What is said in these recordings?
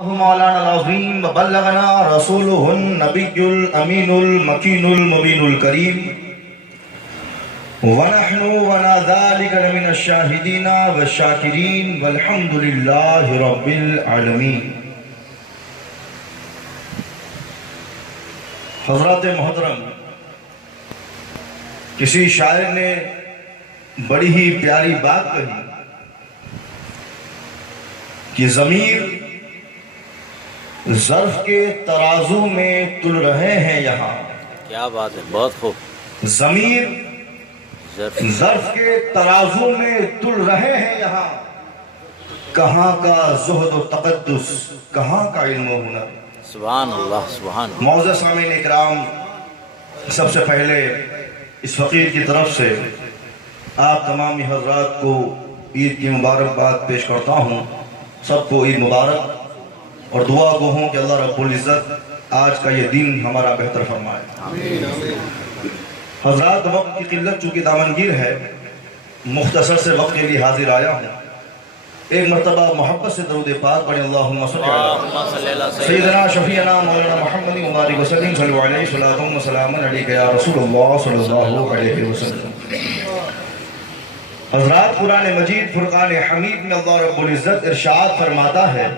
مولانا العظیم وبلغنا رسوله النبی الامین المکین المبین الکریم ونحن ولا ذلك لمن الشاہدین والشاکرین والحمد للہ رب العالمین۔ حضرات محترم، کسی شاعر نے بڑی ہی پیاری بات کہی کہ ضمیر ظرف کے ترازو میں تل رہے ہیں یہاں۔ کیا بات ہے، بہت خوب۔ ضمیر ظرف کے ترازو میں تل رہے ہیں یہاں، کہاں کا زہد و تقدس، کہاں کا علم و ہنر۔ سبحان اللہ، سبحان اللہ۔ معزز سامعین اکرام، سب سے پہلے اس فقیر کی طرف سے آپ تمام حضرات کو عید کی مبارکباد پیش کرتا ہوں۔ سب کو عید مبارک، اور دعا گو ہوں کہ اللہ رب العزت آج کا یہ دن ہمارا بہتر فرمائے۔ حضرات، وقت کی قلت چونکہ دامنگیر ہے، مختصر سے وقت کے لیے حاضر آیا ہوں۔ ایک مرتبہ محبت سے درود پاک پڑھیں، اللہم صلی علی سیدنا شفیعنا مولانا محمد مبارک وسلم، صلی اللہ علیہ وسلم وسلام علیکہ یا رسول اللہ صلی اللہ علیہ وسلم۔ حضرات، قرآن مجید فرقان حمید میں اللہ رب العزت ارشاد فرماتا ہے،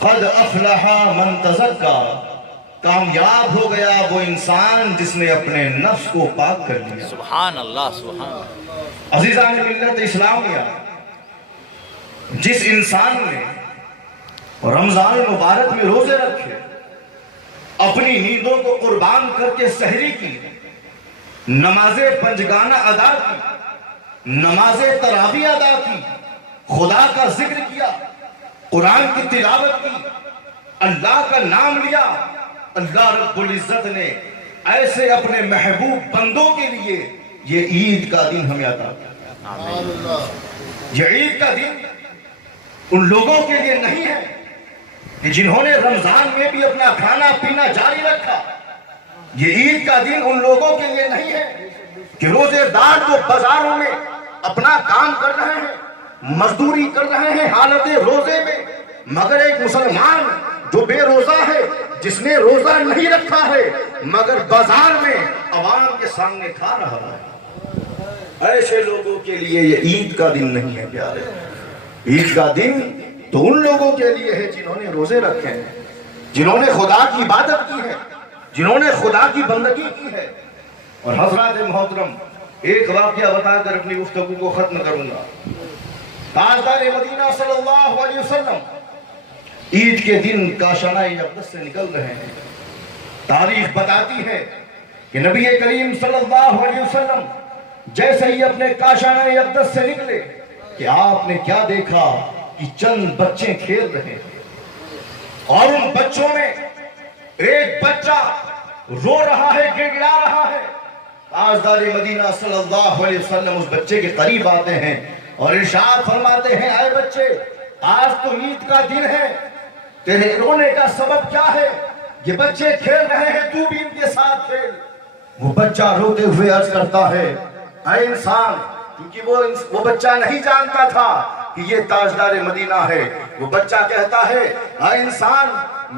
قد افلح من تزکا، کامیاب ہو گیا وہ انسان جس نے اپنے نفس کو پاک کر لیا۔ سبحان اللہ، سبحان اللہ۔ عزیزان ملت اسلامیہ، جس انسان نے رمضان المبارک میں روزے رکھے، اپنی نیندوں کو قربان کر کے سحری کی، نماز پنجگانہ ادا کی، نماز تراویح ادا کی، خدا کا ذکر کیا، قرآن کی تلاوت کی، اللہ کا نام لیا، اللہ رب العزت نے ایسے اپنے محبوب بندوں کے لیے یہ عید کا دن ہمیں عطا کیا۔ یہ عید کا دن ان لوگوں کے لیے نہیں ہے کہ جنہوں نے رمضان میں بھی اپنا کھانا پینا جاری رکھا۔ یہ عید کا دن ان لوگوں کے لیے نہیں ہے کہ روزے دار جو بازاروں میں اپنا کام کر رہے ہیں، مزدوری کر رہے ہیں حالت روزے میں، مگر ایک مسلمان جو بے روزہ ہے، جس نے روزہ نہیں رکھا ہے مگر بازار میں عوام کے سامنے کھا رہا ہے، ایسے لوگوں کے لیے یہ عید کا دن نہیں ہے پیارے۔ عید کا دن تو ان لوگوں کے لیے ہے جنہوں نے روزے رکھے ہیں، جنہوں نے خدا کی عبادت کی ہے، جنہوں نے خدا کی بندگی کی ہے۔ اور حضرات محترم، ایک واقعہ بتا کر اپنی گفتگو کو ختم کروں گا۔ تاجدار مدینہ صلی اللہ علیہ وسلم عید کے دن کاشانہ اقدس سے نکل رہے ہیں۔ تاریخ بتاتی ہے کہ نبی کریم صلی اللہ علیہ وسلم جیسے ہی اپنے کاشانہ اقدس سے نکلے کہ آپ نے کیا دیکھا کہ چند بچے کھیل رہے ہیں، اور ان بچوں میں ایک بچہ رو رہا ہے، گڑ گڑا رہا ہے۔ تاجدار مدینہ صلی اللہ علیہ وسلم اس بچے کے قریب آتے ہیں اور ارشاد فرماتے ہیں، اے بچے، آج تو عید کا دن ہے، تیرے رونے کا سبب کیا ہے؟ یہ بچے کھیل رہے ہیں، تو بھی ان کے ساتھ کھیل۔ وہ بچہ روتے ہوئے عرض کرتا ہے، اے انسان، کیونکہ وہ بچہ نہیں جانتا تھا کہ یہ تاجدار مدینہ ہے۔ وہ بچہ کہتا ہے، اے انسان،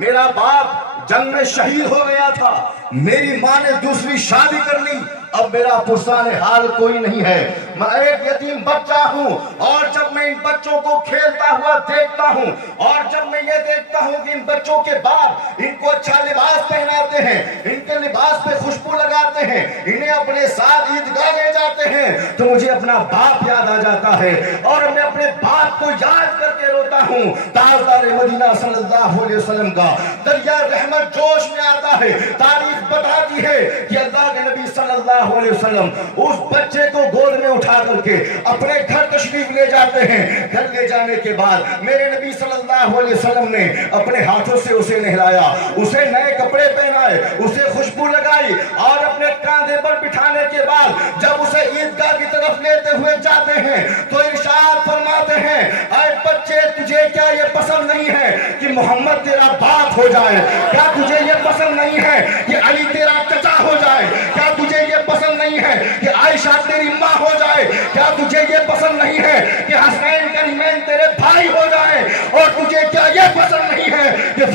میرا باپ جنگ میں شہید ہو گیا تھا، میری ماں نے دوسری شادی کر لی، اب میرا پرسان حال کوئی نہیں ہے، میں ایک یتیم بچہ ہوں، اور جب میں ان بچوں کو کھیلتا ہوا دیکھتا ہوں، اور جب میں یہ دیکھتا ہوں کہ ان بچوں کے باپ ان کو اچھا لباس پہناتے ہیں، ان کے لباس پہ خوشبو لگاتے ہیں، انہیں اپنے ساتھ عیدگاہ لے جاتے ہیں، تو مجھے اپنا باپ یاد آ جاتا ہے، اور میں اپنے باپ کو یاد کر کے روتا ہوں۔ تاجدار مدینہ صلی اللہ علیہ وسلم کا دریا رحمت جوش میں آتا ہے۔ تاریخ بتاتی ہے کہ اللہ کے نبی صلی اللہ علیہ وسلم اس بچے کو گود میں اٹھا کر کے اپنے گھر تشریف لے جاتے ہیں۔ گھر لے جانے کے بعد میرے نبی صلی اللہ علیہ وسلم نے اپنے ہاتھوں سے اسے نہلایا، اسے نئے کپڑے پہنائے، اسے خوشبو لگائی، اور اپنے کاندھے پر بٹھانے کے بعد جب اسے عیدگاہ کی طرف لیتے ہوئے جاتے ہیں تو ارشاد فرماتے ہیں، اے بچے، تجھے کیا یہ پسند نہیں ہے کہ محمد تیرا باپ ہو جائے؟ کیا تجھے یہ پسند نہیں ہے کہ علی تیرا چچا ہو جائے؟ کیا تجھے یہ پسند نہیں ہے کہ عائشہ تیری ماں ہو جائے؟ کیا تجھے یہ پسند نہیں ہے کہ حسین کریمین تیرے بھائی ہو جائے؟ اور تجھے کیا یہ پسند نہیں